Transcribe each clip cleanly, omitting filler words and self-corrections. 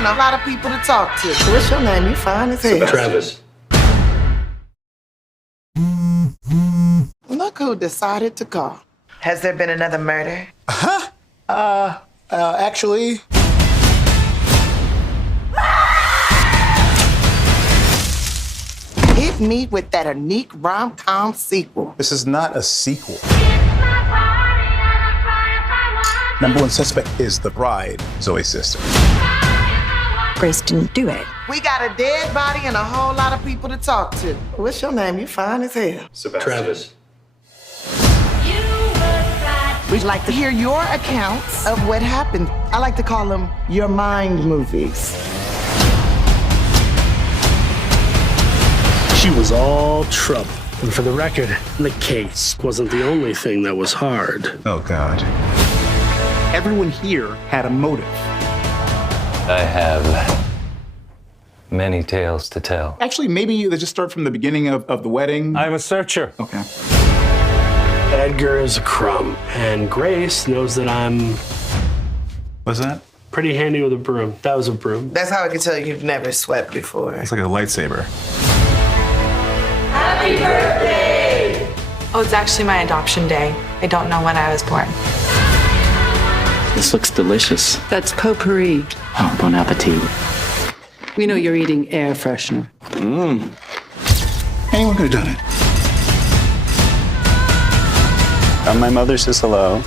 and a lot of people to talk to. What's your name? You fine as hell. Travis. Look who decided to call. Has there been another murder? Actually... Hit me with that Aniq rom-com sequel. This is not a sequel. Number one suspect is the bride, Zoe's sister. Grace didn't do it. We got a dead body and a whole lot of people to talk to. What's your name? You fine as hell. Travis. We'd like to hear your accounts of what happened. I like to call them your mind movies. She was all trouble. And for the record, the case wasn't the only thing that was hard. Oh, God. Everyone here had a motive. I have many tales to tell. Actually, maybe they just start from the beginning of the wedding. I'm a searcher. Okay. Edgar is a crumb, and Grace knows that I'm What's that? pretty handy with a broom. That was a broom. That's how I can tell you've never swept before. It's like a lightsaber. Happy birthday! Oh, it's actually my adoption day. I don't know when I was born. This looks delicious. That's potpourri. Oh, bon appetit. We know you're eating air freshener. Anyone could have done it. My mother says hello.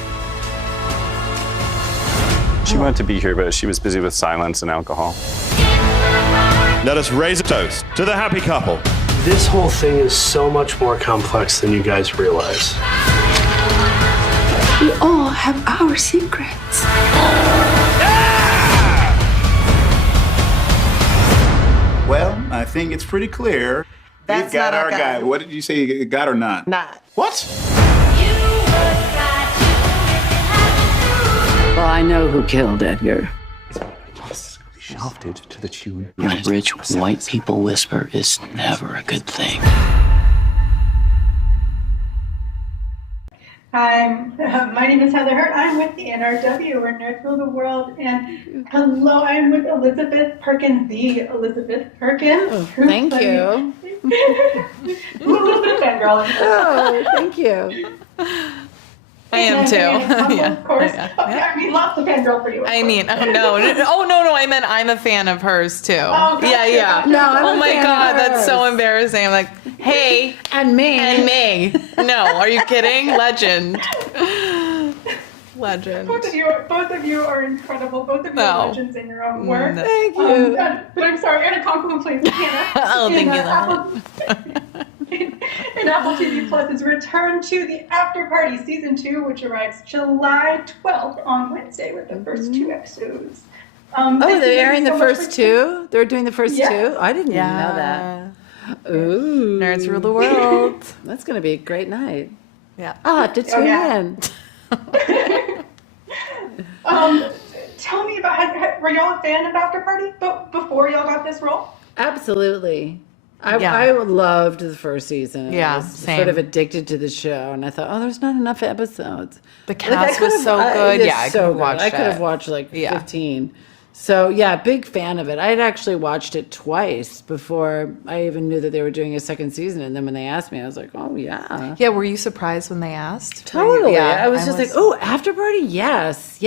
She wanted to be here, but she was busy with silence and alcohol. Let us raise a toast to the happy couple. This whole thing is so much more complex than you guys realize. We all have our secrets. Well, I think it's pretty clear. That's We've got not our guy. What did you say? You got or not? Not. What? Well, I know who killed Edgar. Shafted to the tune. Rich white people whisper is never a good thing. Hi, my name is Heather Hurt. I'm with the NRW. We're Nerds Rule the World. And hello, I'm with Elizabeth Perkins, the Elizabeth Perkins. Oh, thank you. A little bit of fangirl. Oh, thank you. I am too. Yeah. Of course. I mean, lots of fangirl for you. I mean, oh no, I meant I'm a fan of hers too. Oh, gotcha, yeah. gotcha. No, I'm oh a my fan God, of that's so hers. embarrassing. I'm like, hey, And me. and me. No, are you kidding? Legend. Legend. Both of you are incredible. Both of you are legends in your own work. Thank you. But I'm sorry, Anna Konkle plays Hannah. Oh, thank you. And Apple TV Plus is returned to the Afterparty Season 2, which arrives July 12th on Wednesday with the first 2 episodes. Oh, thank they're you airing so the much first for- 2? They're doing the first Yes. 2? I didn't even know that. Ooh. Nerds rule the world. That's going to be a great night. Yeah. I'll have to tune yeah. in. Tell me about, were y'all a fan of Afterparty before y'all got this role? Absolutely. I Yeah. loved the first season. Yeah, I was same. sort of addicted to the show, and I thought, oh, there's not enough episodes. The Like, cast was so good. it's Yeah, I so could have good. watched I could have it. watched like Yeah. 15. So yeah, big fan of it. I had actually watched it twice before I even knew that they were doing a second season. And then when they asked me, I was like, oh yeah. Yeah, were you surprised when they asked? Totally. Yeah, I was just like, oh, Afterparty? Yes.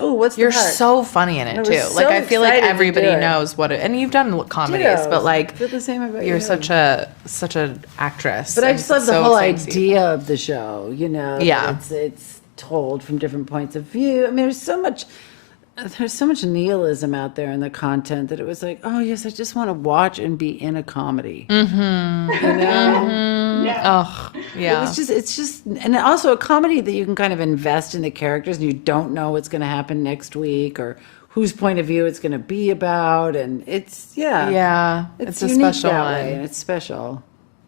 Oh, what's the You're part? so funny in it I was too. Like so I feel like excited to everybody do it. knows what it. And you've done comedies, Ditto. but like I feel the same about you're you. such an actress. But I and just love the so whole exciting to see. idea of the show, you know. that Yeah. It's told from different points of view. I mean, there's so much nihilism out there in the content that it was like, oh yes, I just want to watch and be in a comedy. Mm-hmm. You know? Yeah. Oh, yeah. It's just, and also a comedy that you can kind of invest in the characters and you don't know what's going to happen next week or whose point of view it's going to be about. And it's, Yeah, it's a unique special that one. way, and it's special.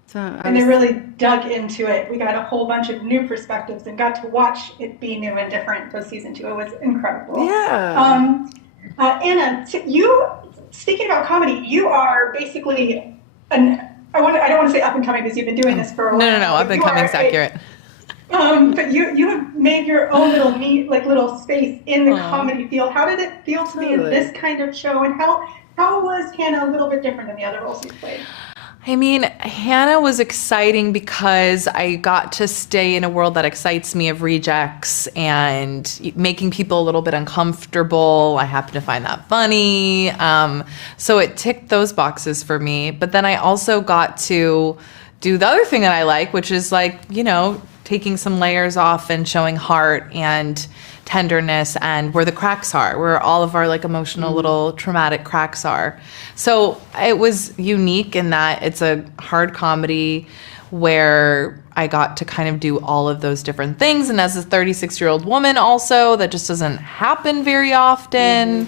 So And they really dug into it. We got a whole bunch of new perspectives and got to watch it be new and different for season 2. It was incredible. Yeah. Anna, you, speaking about comedy, you are basically I don't want to say up and coming because you've been doing this for a while. No, up and coming's accurate. But you have made your own little neat, like little space in the comedy field. How did it feel to be in this kind of show, and how was Hannah a little bit different than the other roles you've played? I mean, Hannah was exciting because I got to stay in a world that excites me of rejects and making people a little bit uncomfortable. I happen to find that funny. So it ticked those boxes for me. But then I also got to do the other thing that I like, which is like, you know, taking some layers off and showing heart and tenderness and where the cracks are, where all of our like emotional little traumatic cracks are. So it was unique in that it's a hard comedy where I got to kind of do all of those different things. And as a 36-year-old woman also, that just doesn't happen very often.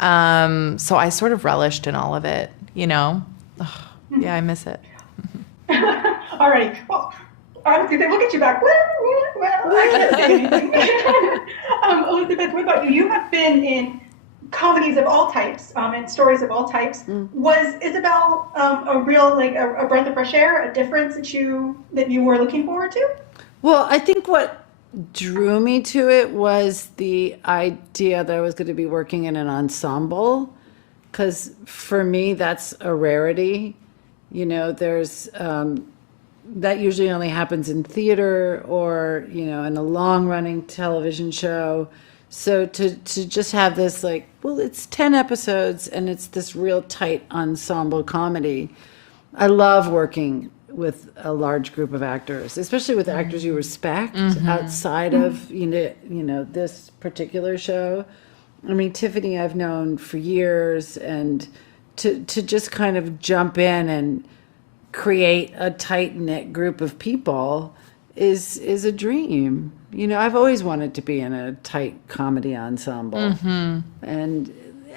So I sort of relished in all of it, you know? Ugh, yeah, I miss it. All right. Well, honestly, they look at you back. Well, I can't say anything. Elizabeth, what about you? You have been in comedies of all types and stories of all types. Was Isabel a real, like, a breath of fresh air, a difference that you were looking forward to? Well, I think what drew me to it was the idea that I was going to be working in an ensemble, because for me, that's a rarity. You know, there's... that usually only happens in theater or, you know, in a long-running television show. So to just have this, like, well, it's 10 episodes and it's this real tight ensemble comedy. I love working with a large group of actors, especially with actors you respect outside of, you know, this particular show. I mean, Tiffany I've known for years, and to just kind of jump in and create a tight-knit group of people is a dream. You know, I've always wanted to be in a tight comedy ensemble. And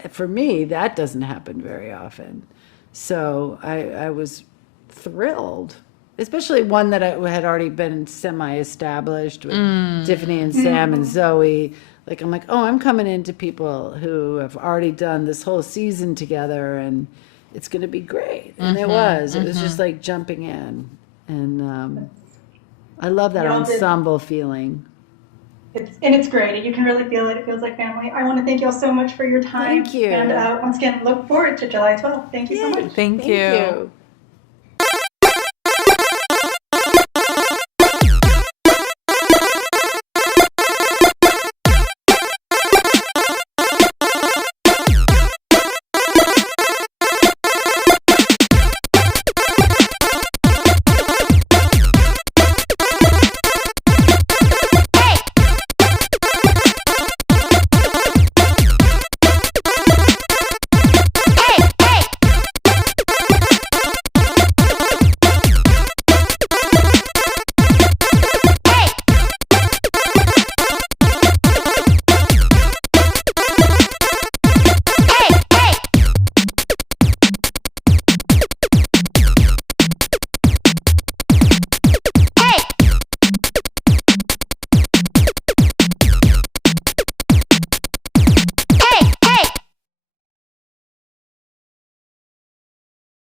for me, that doesn't happen very often. So I was thrilled, especially one that I had already been semi-established with Tiffany and Sam and Zoe. Like, I'm like, oh, I'm coming into people who have already done this whole season together, and it's going to be great. And it was just like jumping in. And I love that ensemble feeling. It's great. And you can really feel it. It feels like family. I want to thank you all so much for your time. Thank you. And once again, look forward to July 12th. Thank you so much. Thank you.